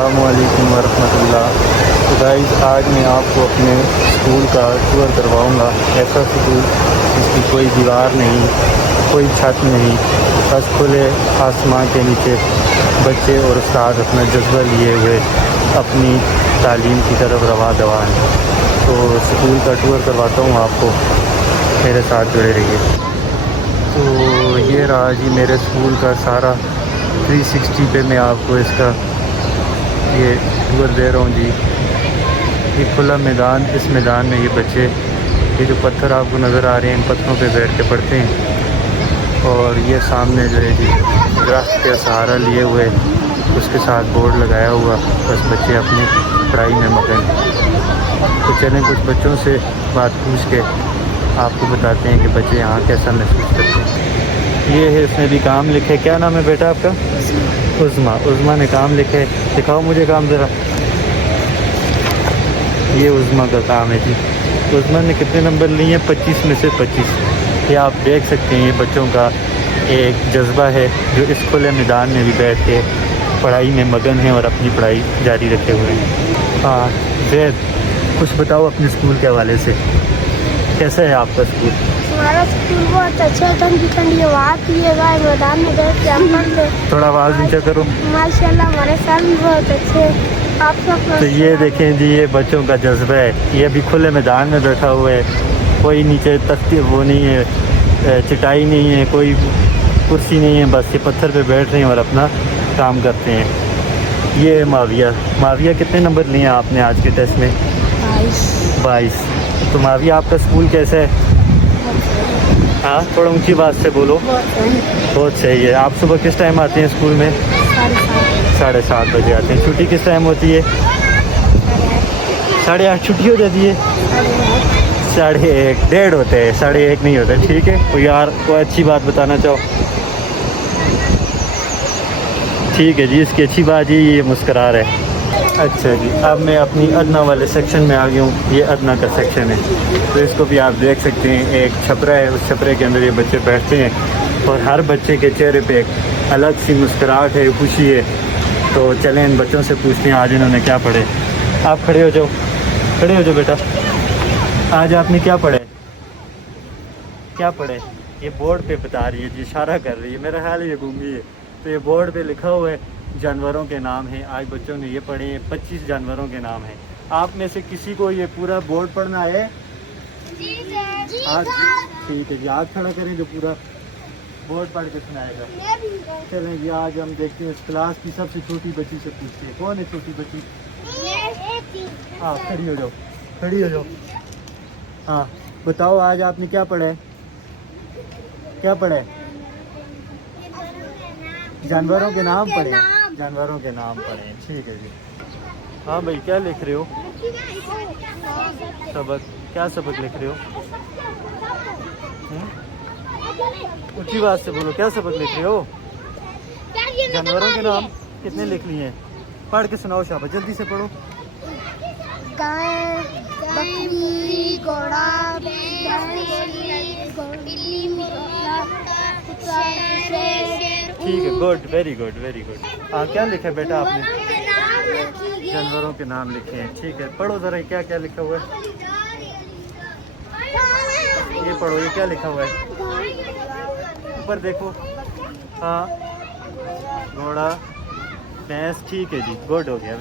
अस्सलामुअलैकुम वरहमतुल्लाह। तो गाइस, आज मैं आपको अपने स्कूल का टूर करवाऊंगा। ऐसा स्कूल जिसकी कोई दीवार नहीं, कोई छत नहीं, बस खुले आसमान के नीचे बच्चे और उस्ताद अपना जज्बा लिए हुए अपनी तालीम की तरफ रवा दवा हैं। तो स्कूल का टूर करवाता हूँ आपको, मेरे साथ जुड़े रहिए। तो ये रहा जी मेरे स्कूल का सारा 360 पे मैं आपको इसका ये टूर दे रहा हूँ जी। ये खुला मैदान, इस मैदान में ये बच्चे, ये जो पत्थर आपको नज़र आ रहे हैं, इन पत्थरों पे बैठ के पढ़ते हैं। और ये सामने जो है जी दरख्त का सहारा लिए हुए, उसके साथ बोर्ड लगाया हुआ, बस बच्चे अपनी पढ़ाई में मगन हैं। तो चलें कुछ बच्चों से बात पूछ के आपको बताते हैं कि बच्चे यहाँ कैसा महसूस करते हैं। ये है, इसमें भी काम लिखे। क्या नाम है बेटा आपका? उज़्मा। उज़्मा ने काम लिखे, दिखाओ मुझे काम ज़रा। ये उज़्मा का काम है जी। उज़्मा ने कितने नंबर लिए हैं? 25 में से 25। ये आप देख सकते हैं, ये बच्चों का एक जज्बा है जो इस खुले मैदान में भी बैठ के पढ़ाई में मगन है और अपनी पढ़ाई जारी रखे हुए हैं। हाँ जैद, कुछ बताओ अपने स्कूल के हवाले से, कैसा है आपका स्कूल? हमारा स्कूल बहुत अच्छा है। ठंडी ठंडी हवा आती है, मैदान में बैठ के हम पढ़ते हैं। थोड़ा आवाज़ ऊंचा करो। माशाल्लाह हमारे सर भी बहुत अच्छे हैं। आप सब तो ये देखें जी, ये बच्चों का जज्बा है। ये अभी खुले मैदान में बैठा हुआ है, कोई नीचे तख्ती वो नहीं है, चटाई नहीं है, कोई कुर्सी नहीं है, बस ये पत्थर पे बैठ रहे हैं और अपना काम करते हैं। ये माविया कितने नंबर लिए हैं आपने आज के टेस्ट में? 22। तो माविया, आपका स्कूल कैसा है? हाँ, थोड़ा ऊंची बात से बोलो। बहुत सही है। आप सुबह किस टाइम आते हैं स्कूल में? 7:30 बजे आते हैं। छुट्टी किस टाइम होती है? 8:30 छुट्टी हो जाती है। 1:30 1:30 होते हैं, 1:30 नहीं होते। ठीक है, तो यार कोई अच्छी बात बताना चाहो? ठीक है जी, इसकी अच्छी बात ये मुस्करा रहा है। अच्छा जी, अब मैं अपनी अदना वाले सेक्शन में आ गया हूँ। ये अदना का सेक्शन है, तो इसको भी आप देख सकते हैं। एक छपरा है, उस छपरे के अंदर ये बच्चे बैठते हैं और हर बच्चे के चेहरे पे एक अलग सी मुस्कुराहट है, खुशी है। तो चलें इन बच्चों से पूछते हैं आज इन्होंने क्या पढ़े। आप खड़े हो जाओ, खड़े हो जाओ बेटा। आज आपने क्या पढ़े? क्या पढ़े? ये बोर्ड पे बता रही है जी, इशारा कर रही है, मेरा ख्याल ये गूंगी है। तो ये बोर्ड पे लिखा हुआ है जानवरों के नाम हैं। आज बच्चों ने ये पढ़े हैं, 25 जानवरों के नाम हैं। आप में से किसी को ये पूरा बोर्ड पढ़ना है? आज ठीक है जी, आज खड़ा करें जो पूरा बोर्ड पढ़ के सुनाएगा। चलें जी, आज हम देखते हैं इस क्लास की सबसे छोटी बच्ची से पूछते हैं। कौन है छोटी बच्ची? हाँ, खड़ी हो जाओ, खड़ी हो जाओ। हाँ बताओ, आज आपने क्या पढ़ा है? क्या पढ़ा है? जानवरों के नाम पढ़े। जानवरों के नाम पढ़े, ठीक है जी। हाँ भाई, क्या लिख रहे हो? सबक। क्या सबक लिख रहे हो? ऊंची बात से बोलो, क्या सबक लिख रहे हो? जानवरों के नाम कितने लिख लिए हैं? पढ़ के सुनाओ शाबाश, जल्दी से पढ़ो। गाय, बकरी, घोड़ा, ठीक है, good, very good, very good. हाँ, क्या लिखा है बेटा आपने? जानवरों के नाम लिखे हैं, ठीक है। पढ़ो ज़रा, क्या क्या लिखा हुआ है? ये पढ़ो, ये क्या लिखा हुआ है? ऊपर देखो। हाँ, घोड़ा, भैंस, ठीक है जी, गुड हो गया।